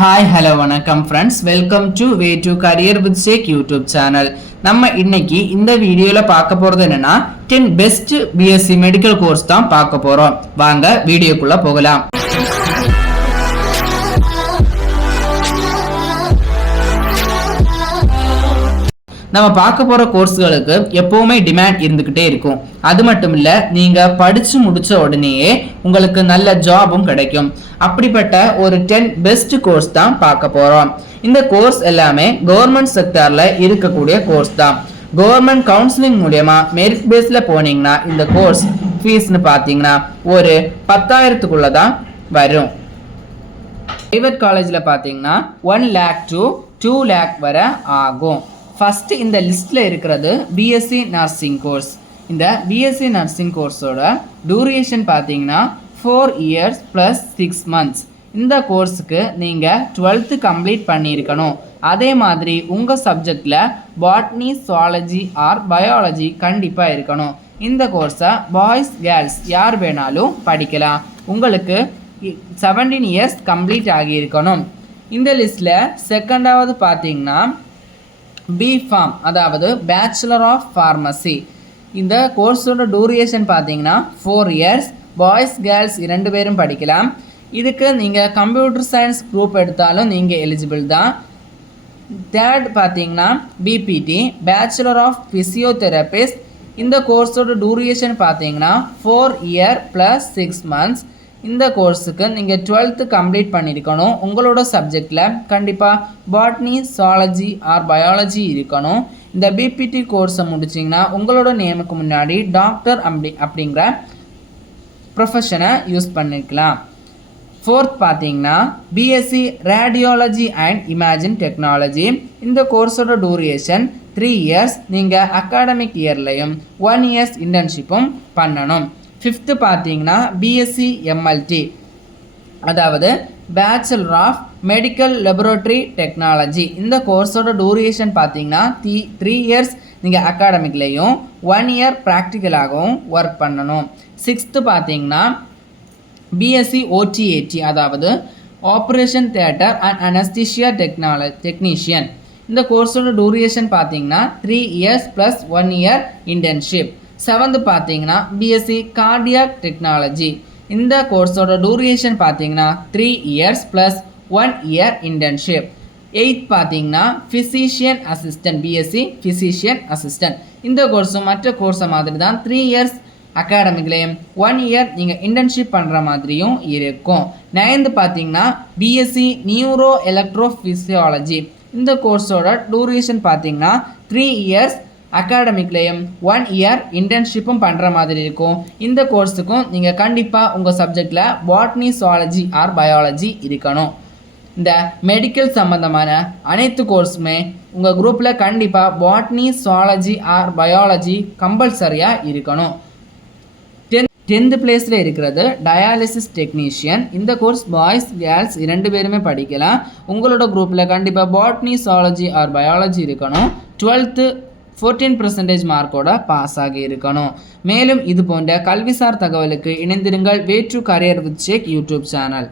Hi, hello, வணக்கம் friends. Welcome to Way to Career with Sheikh YouTube channel. நம்ம இன்னைக்கு இந்த வீடியோல பார்க்க போறது என்னன்னா 10 best BSc medical course தான் பார்க்க போறோம். வாங்க வீடியோக்குள்ள போகலாம். நம்ம பார்க்க போற கோர்ஸ்களுக்கு எப்பவுமே டிமாண்ட் இருந்துகிட்டே இருக்கும். அது மட்டும் இல்ல, நீங்க படிச்சு முடிச்ச உடனேயே உங்களுக்கு நல்ல ஜாபும் கிடைக்கும். அப்படிப்பட்ட ஒரு 10 பெஸ்ட் கோர்ஸ் தான் பார்க்க போறோம். இந்த கோர்ஸ் எல்லாமே கவர்மெண்ட் செக்டார்ல இருக்கக்கூடிய கோர்ஸ் தான். கவர்மெண்ட் கவுன்சிலிங் மூலமா மெரிட் பேஸ்ல போனீங்கன்னா இந்த கோர்ஸ் ஃபீஸ்னு பாத்தீங்கன்னா ஒரு 10,000க்குள்ள தான் வரும். பிரைவேட் காலேஜ்ல பாத்தீங்கன்னா 1 lakh to 2 lakh வரை ஆகும். ஃபர்ஸ்ட் இந்த லிஸ்ட்ல இருக்கிறது பிஎஸ்சி நர்சிங் கோர்ஸ். இந்த பிஎஸ்சி நர்சிங் கோர்ஸோட டூரேஷன் பார்த்தீங்கன்னா 4 years + 6 months. இந்த கோர்ஸுக்கு நீங்கள் 12th கம்ப்ளீட் பண்ணியிருக்கணும். அதே மாதிரி உங்கள் சப்ஜெக்டில் பாட்னி, சுவாலஜி ஆர் பயாலஜி கண்டிப்பாக இருக்கணும். இந்த கோர்ஸை பாய்ஸ் கேர்ள்ஸ் யார் வேணாலும் படிக்கலாம். உங்களுக்கு 17 years கம்ப்ளீட் ஆகியிருக்கணும். இந்த லிஸ்ட்டில் செகண்டாவது பார்த்தீங்கன்னா பிஃபார்ம், அதாவது பேச்சுலர் ஆஃப் ஃபார்மசி. இந்த கோர்ஸோட டூரேஷன் பார்த்தீங்கன்னா 4 years. பாய்ஸ் கேர்ள்ஸ் 2 பேரும் படிக்கலாம். இதுக்கு நீங்கள் கம்ப்யூட்டர் சயின்ஸ் குரூப் எடுத்தாலும் நீங்கள் எலிஜிபிள் தான். தேர்ட் பார்த்தீங்கன்னா பிபிடி, பேச்சுலர் ஆஃப் ஃபிசியோதெரபிஸ்ட். இந்த கோர்ஸோட டூரேஷன் பார்த்தீங்கன்னா 4 year + 6 months. இந்த கோர்ஸுக்கு நீங்கள் 12th கம்ப்ளீட் பண்ணியிருக்கணும். உங்களோட சப்ஜெக்டில் கண்டிப்பாக பாட்னி, சுவாலஜி ஆர் பயாலஜி இருக்கணும். இந்த பிபிடி கோர்ஸை முடிச்சிங்கன்னா உங்களோட நேமுக்கு முன்னாடி டாக்டர் அப்படிங்கிற ப்ரொஃபஷனை யூஸ் பண்ணிக்கலாம். ஃபோர்த் பார்த்தீங்கன்னா BSc radiology and imaging technology. இந்த கோர்ஸோட டூரேஷன் 3 years. நீங்கள் அகாடமிக் இயர்லையும் 1 year இன்டர்ன்ஷிப்பும் பண்ணணும். ஃபிஃப்த்து பார்த்தீங்கன்னா பிஎஸ்சி எம்எல்டி, அதாவது bachelor of medical laboratory technology. இந்த கோர்ஸோட டூரேஷன் பார்த்தீங்கன்னா 3 years. நீங்கள் அகாடமிக்லேயும் 1 year ப்ராக்டிக்கலாகவும் ஒர்க் பண்ணணும். சிக்ஸ்த்து பார்த்தீங்கன்னா பிஎஸ்சி ஓடிஏடி, அதாவது operation theatre and anaesthesia technician. இந்த கோர்ஸோட டூரேஷன் பார்த்தீங்கன்னா 3 years + 1 year இன்டர்ன்ஷிப். செவன்த்து பார்த்தீங்கன்னா பிஎஸ்சி கார்டியாக் டெக்னாலஜி. இந்த கோர்ஸோட டூரேஷன் பார்த்தீங்கன்னா 3 years + 1 year இன்டர்ன்ஷிப். எயித் பார்த்தீங்கன்னா physician assistant, BSc physician assistant. இந்த கோர்ஸும் மற்ற கோர்ஸை மாதிரி தான் 3 years அகாடமிக்லேயும் 1 year நீங்கள் இன்டர்ன்ஷிப் பண்ணுற மாதிரியும் இருக்கும். நைன்த்து பார்த்தீங்கன்னா பிஎஸ்சி நியூரோ எலக்ட்ரோஃபிசியாலஜி. இந்த கோர்ஸோட டூரேஷன் பார்த்தீங்கன்னா 3 years அகாடமிக்லேயும் 1 year இன்டர்ன்ஷிப்பும் பண்ணுற மாதிரி இருக்கும். இந்த கோர்ஸுக்கும் நீங்கள் கண்டிப்பாக உங்கள் சப்ஜெக்டில் பாட்னி, சுவாலஜி ஆர் பயாலஜி இருக்கணும். இந்த மெடிக்கல் சம்மந்தமான அனைத்து கோர்ஸுமே உங்கள் குரூப்பில் கண்டிப்பாக பாட்னி, சுவாலஜி ஆர் பயாலஜி கம்பல்சரியாக இருக்கணும். 10th பிளேஸில் இருக்கிறது டயாலிசிஸ் டெக்னீஷியன். இந்த கோர்ஸ் பாய்ஸ் கேர்ள்ஸ் 2 பேருமே படிக்கலாம். உங்களோட குரூப்பில் கண்டிப்பாக பாட்னி, சுவாலஜி ஆர் பயாலஜி இருக்கணும். 12th 14% மார்க்கோட பாஸ் ஆகி இருக்கணும். மேலும் இது போன்ற கல்விசார் தகவலுக்கு இணைந்திருங்கள் way to career with Shaikh YouTube channel.